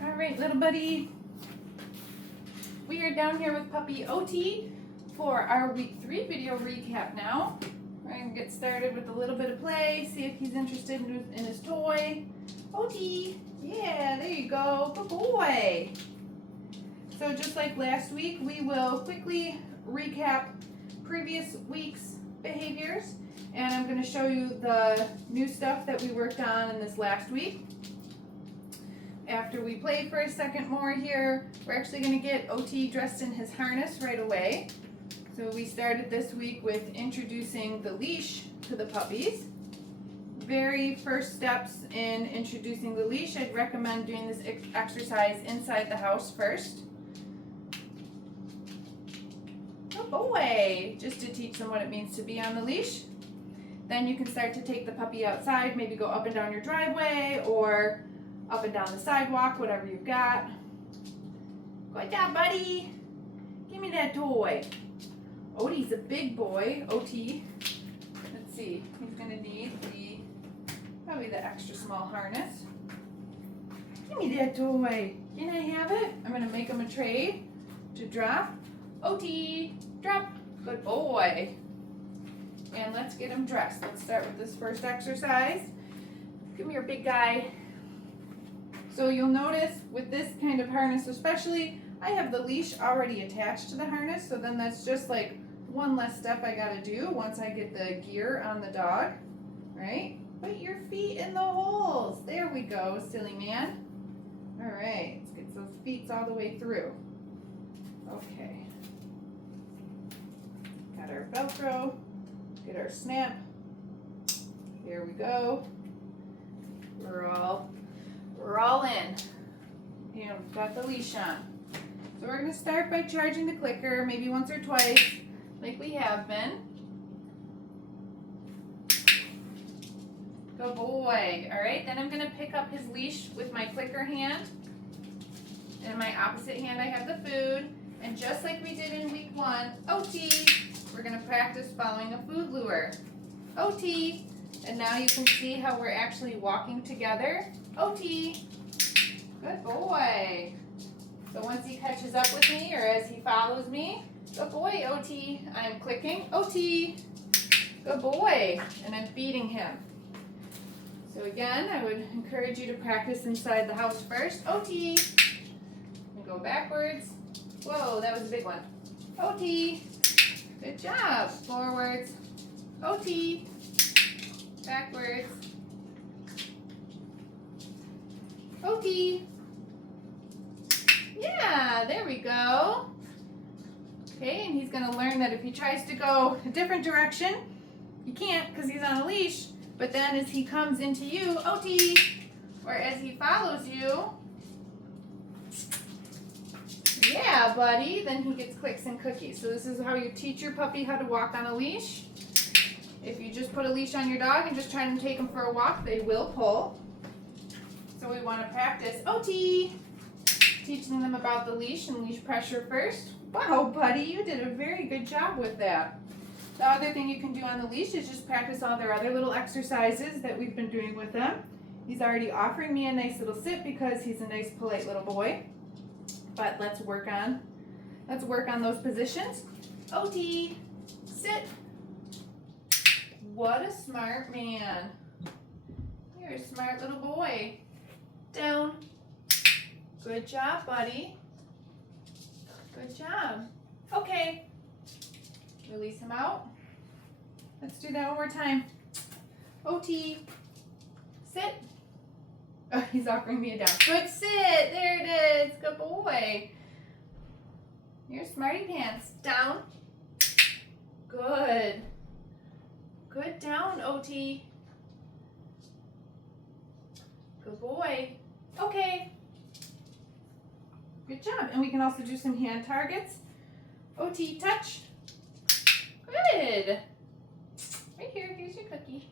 All right, little buddy. We are down here with puppy Otti for our week 3 video recap now. We're going to get started with a little bit of play, see if he's interested in his toy. Otti, yeah, there you go, good boy. So just like last week, we will quickly recap previous week's behaviors, and I'm going to show you the new stuff that we worked on in this last week. After we played for a second more here, we're actually going to get Otti dressed in his harness right away. So we started this week with introducing the leash to the puppies. Very first steps in introducing the leash, I'd recommend doing this exercise inside the house first. Good boy! Just to teach them what it means to be on the leash. Then you can start to take the puppy outside, maybe go up and down your driveway or up and down the sidewalk, whatever you've got. Good job, buddy. Give me that toy. Otti's a big boy. Otti. Let's see. He's gonna need probably the extra small harness. Give me that toy. Can I have it? I'm gonna make him a trade to drop. Otti, drop. Good boy. And let's get him dressed. Let's start with this first exercise. Come here, big guy. So you'll notice with this kind of harness especially, I have the leash already attached to the harness, so then that's just like one less step I gotta do once I get the gear on the dog, right? Put your feet in the holes. There we go, silly man. All right, let's get those feet all the way through. Okay. Got our Velcro, get our snap. Here we go. We're all in. And we've got the leash on. So we're going to start by charging the clicker, maybe once or twice, like we have been. Good boy. All right, then I'm going to pick up his leash with my clicker hand. And in my opposite hand, I have the food. And just like we did in week 1, Otti, we're going to practice following a food lure. Otti. And now you can see how we're actually walking together. Otti. Good boy. So once he catches up with me or as he follows me, good boy, Otti. I'm clicking. Otti. Good boy. And I'm feeding him. So again, I would encourage you to practice inside the house first. Otti. And go backwards. Whoa, that was a big one. Otti. Good job. Forwards. Otti. Backwards. Otti. Yeah, there we go. Okay, and he's going to learn that if he tries to go a different direction, he can't because he's on a leash. But then as he comes into you, Otti, or as he follows you, yeah, buddy, then he gets clicks and cookies. So this is how you teach your puppy how to walk on a leash. If you just put a leash on your dog and just try to take them for a walk, they will pull. So we want to practice Otti, teaching them about the leash and leash pressure first. Wow, buddy, you did a very good job with that. The other thing you can do on the leash is just practice all their other little exercises that we've been doing with them. He's already offering me a nice little sit because he's a nice, polite little boy. But let's work on those positions. Otti, sit. What a smart man. You're a smart little boy. Down. Good job, buddy. Good job. Okay. Release him out. Let's do that one more time. Otti, sit. Oh, he's offering me a down. Good sit. There it is. Good boy. Your smarty pants. Down. Good. Good down, Otti. Good boy. Okay. Good job. And we can also do some hand targets. Otti, touch. Good. Right here. Here's your cookie.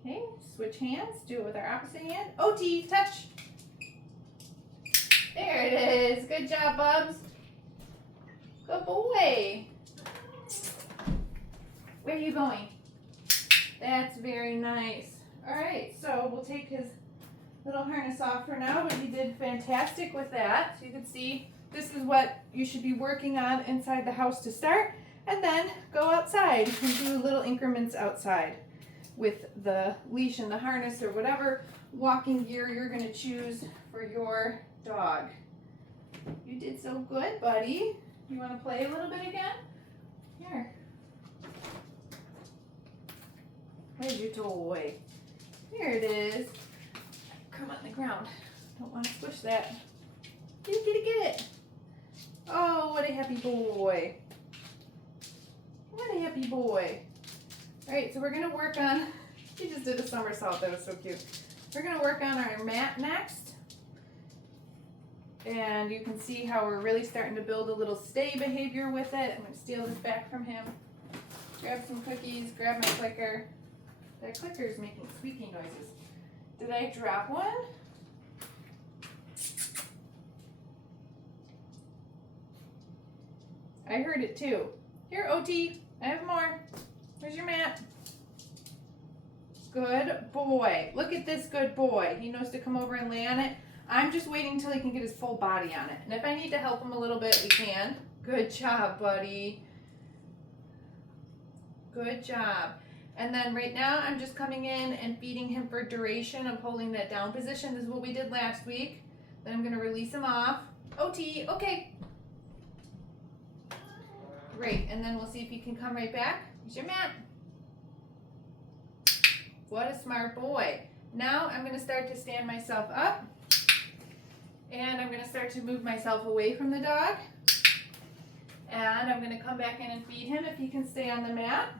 Okay. Switch hands. Do it with our opposite hand. Otti, touch. There it is. Good job, Bubs. Good boy. Where are you going? That's very nice. All right, so we'll take his little harness off for now, but you did fantastic with that. So you can see this is what you should be working on inside the house to start, and then go outside and do little increments outside with the leash and the harness or whatever walking gear you're going to choose for your dog. You did so good, buddy. You want to play a little bit again? Here. Where's your toy? Here it is. Come on the ground. Don't want to squish that. Get it, get it. Oh, what a happy boy. What a happy boy. All right, so we're going to work on, he just did a somersault. That was so cute. We're going to work on our mat next. And you can see how we're really starting to build a little stay behavior with it. I'm going to steal this back from him. Grab some cookies, grab my clicker. That clicker is making squeaky noises. Did I drop one? I heard it too. Here, Otti, I have more. Where's your mat? Good boy. Look at this good boy. He knows to come over and lay on it. I'm just waiting until he can get his full body on it. And if I need to help him a little bit, we can. Good job, buddy. Good job. And then right now, I'm just coming in and feeding him for duration. I'm holding that down position. This is what we did last week. Then I'm going to release him off. Otti, okay. Great. And then we'll see if he can come right back. Here's your mat. What a smart boy. Now I'm going to start to stand myself up. And I'm going to start to move myself away from the dog. And I'm going to come back in and feed him if he can stay on the mat.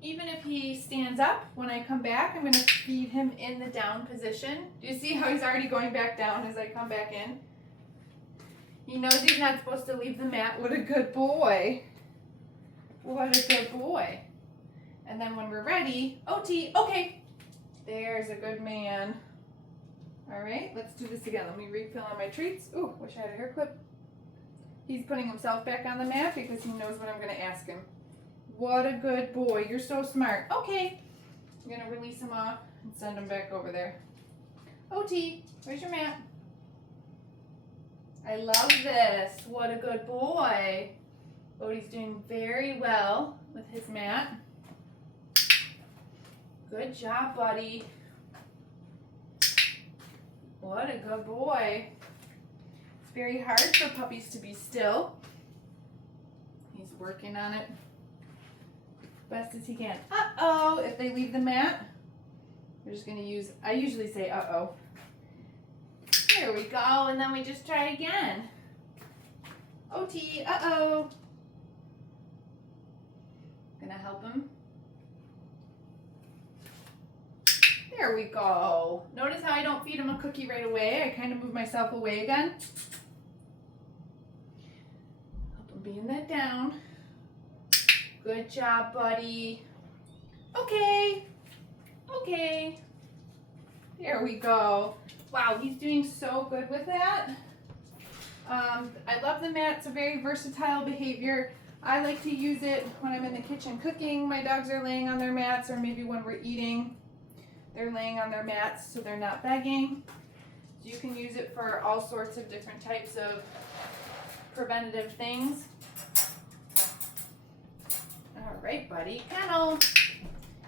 Even if he stands up, when I come back, I'm going to feed him in the down position. Do you see how he's already going back down as I come back in? He knows he's not supposed to leave the mat. What a good boy. What a good boy. And then when we're ready, Otti, okay. There's a good man. All right, let's do this again. Let me refill on my treats. Ooh, wish I had a hair clip. He's putting himself back on the mat because he knows what I'm going to ask him. What a good boy. You're so smart. Okay. I'm going to release him off and send him back over there. Otti, where's your mat? I love this. What a good boy. Otti's doing very well with his mat. Good job, buddy. What a good boy. It's very hard for puppies to be still. He's working on it best as he can. Uh-oh, if they leave the mat, we're just going to use, I usually say uh-oh. There we go, and then we just try again. Otti, uh-oh. Gonna help him. There we go. Notice how I don't feed him a cookie right away. I kind of move myself away again. Help him being that down. Good job, buddy. Okay. Okay. There we go. Wow, he's doing so good with that. I love the mat. It's a very versatile behavior. I like to use it when I'm in the kitchen cooking. My dogs are laying on their mats, or maybe when we're eating, they're laying on their mats so they're not begging. So you can use it for all sorts of different types of preventative things. All right, buddy. Kennel.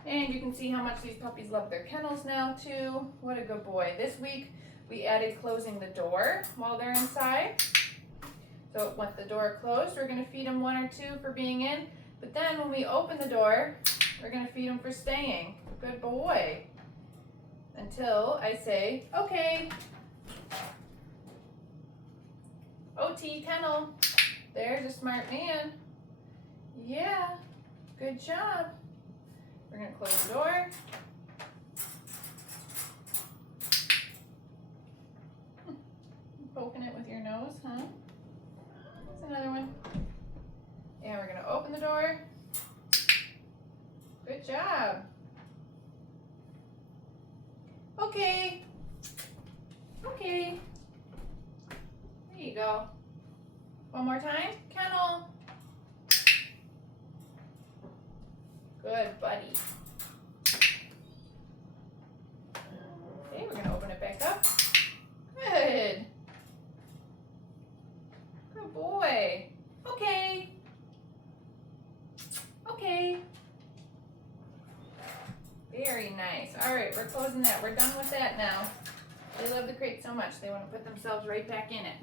And you can see how much these puppies love their kennels now, too. What a good boy. This week, we added closing the door while they're inside. So with the door closed, we're going to feed them 1 or 2 for being in. But then when we open the door, we're going to feed them for staying. Good boy. Until I say, okay. Otti, kennel. There's a smart man. Yeah. Good job. We're going to close the door. Poking it with your nose, huh? That's another one. And we're going to open the door. Good job. Okay. Okay. There you go. One more time. Kennel. Good, buddy. Very nice. All right, we're closing that. We're done with that now. They love the crate so much, they want to put themselves right back in it.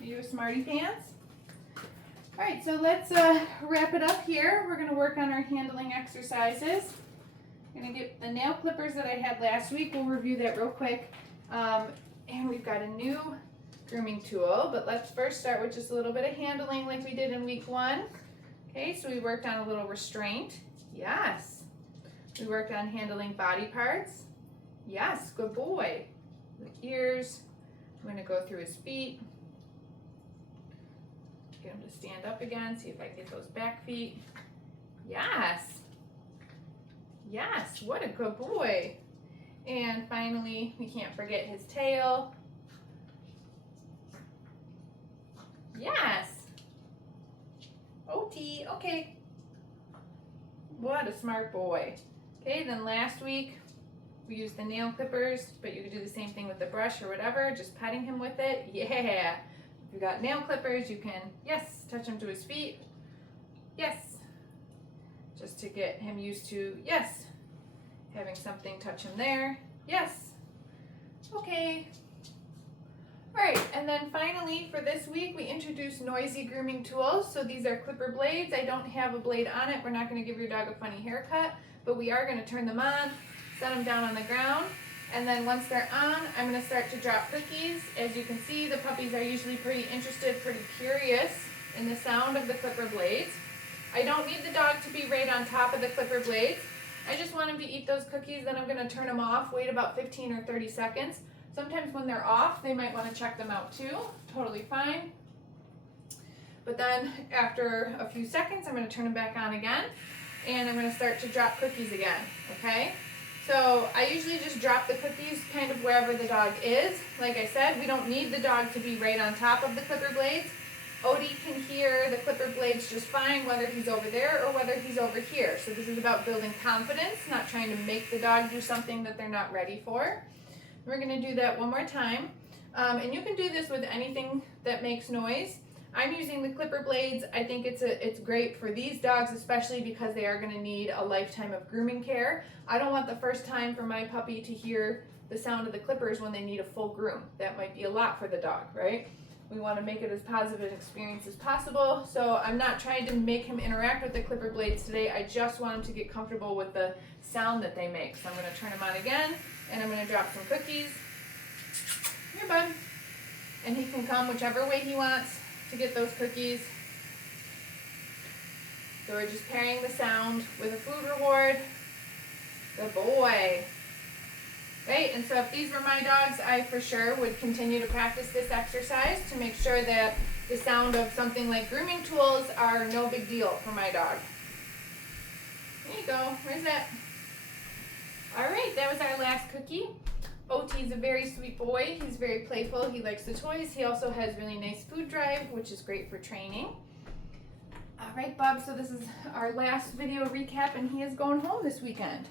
You smarty pants? All right, so let's wrap it up here. We're going to work on our handling exercises. I'm going to get the nail clippers that I had last week. We'll review that real quick. And we've got a new grooming tool, but let's first start with just a little bit of handling like we did in week 1. Okay, so we worked on a little restraint. Yes. We worked on handling body parts. Yes, good boy. The ears. I'm going to go through his feet. Get him to stand up again. See if I can get those back feet. Yes. Yes, what a good boy. And finally, we can't forget his tail. Yes. Otti, okay. What a smart boy. Okay, then last week we used the nail clippers, but you could do the same thing with the brush or whatever, just petting him with it. Yeah. If you got nail clippers, you can, yes, touch him to his feet. Yes. Just to get him used to, yes, having something touch him there. Yes. Okay. All right, and then finally for this week, we introduced noisy grooming tools. So these are clipper blades. I don't have a blade on it. We're not going to give your dog a funny haircut, but we are going to turn them on, set them down on the ground, and then once they're on, I'm going to start to drop cookies. As you can see, the puppies are usually pretty interested, pretty curious in the sound of the clipper blades. I don't need the dog to be right on top of the clipper blades. I just want him to eat those cookies, then I'm going to turn them off, wait about 15 or 30 seconds. Sometimes when they're off, they might want to check them out too. Totally fine. But then after a few seconds, I'm going to turn them back on again, and I'm going to start to drop cookies again, okay? So I usually just drop the cookies kind of wherever the dog is. Like I said, we don't need the dog to be right on top of the clipper blades. Otti can hear the clipper blades just fine, whether he's over there or whether he's over here. So this is about building confidence, not trying to make the dog do something that they're not ready for. We're going to do that one more time. And you can do this with anything that makes noise. I'm using the clipper blades. I think it's great for these dogs, especially because they are going to need a lifetime of grooming care. I don't want the first time for my puppy to hear the sound of the clippers when they need a full groom. That might be a lot for the dog, right? We want to make it as positive an experience as possible. So I'm not trying to make him interact with the clipper blades today. I just want him to get comfortable with the sound that they make. So I'm going to turn them on again, and I'm going to drop some cookies. Here, bud. And he can come whichever way he wants to get those cookies. So we're just pairing the sound with a food reward. Good boy. Right, and so if these were my dogs, I for sure would continue to practice this exercise to make sure that the sound of something like grooming tools are no big deal for my dog. There you go. Where's that? All right, that was our last cookie. Otti's a very sweet boy. He's very playful. He likes the toys. He also has really nice food drive, which is great for training. All right, Bob, so this is our last video recap, and he is going home this weekend.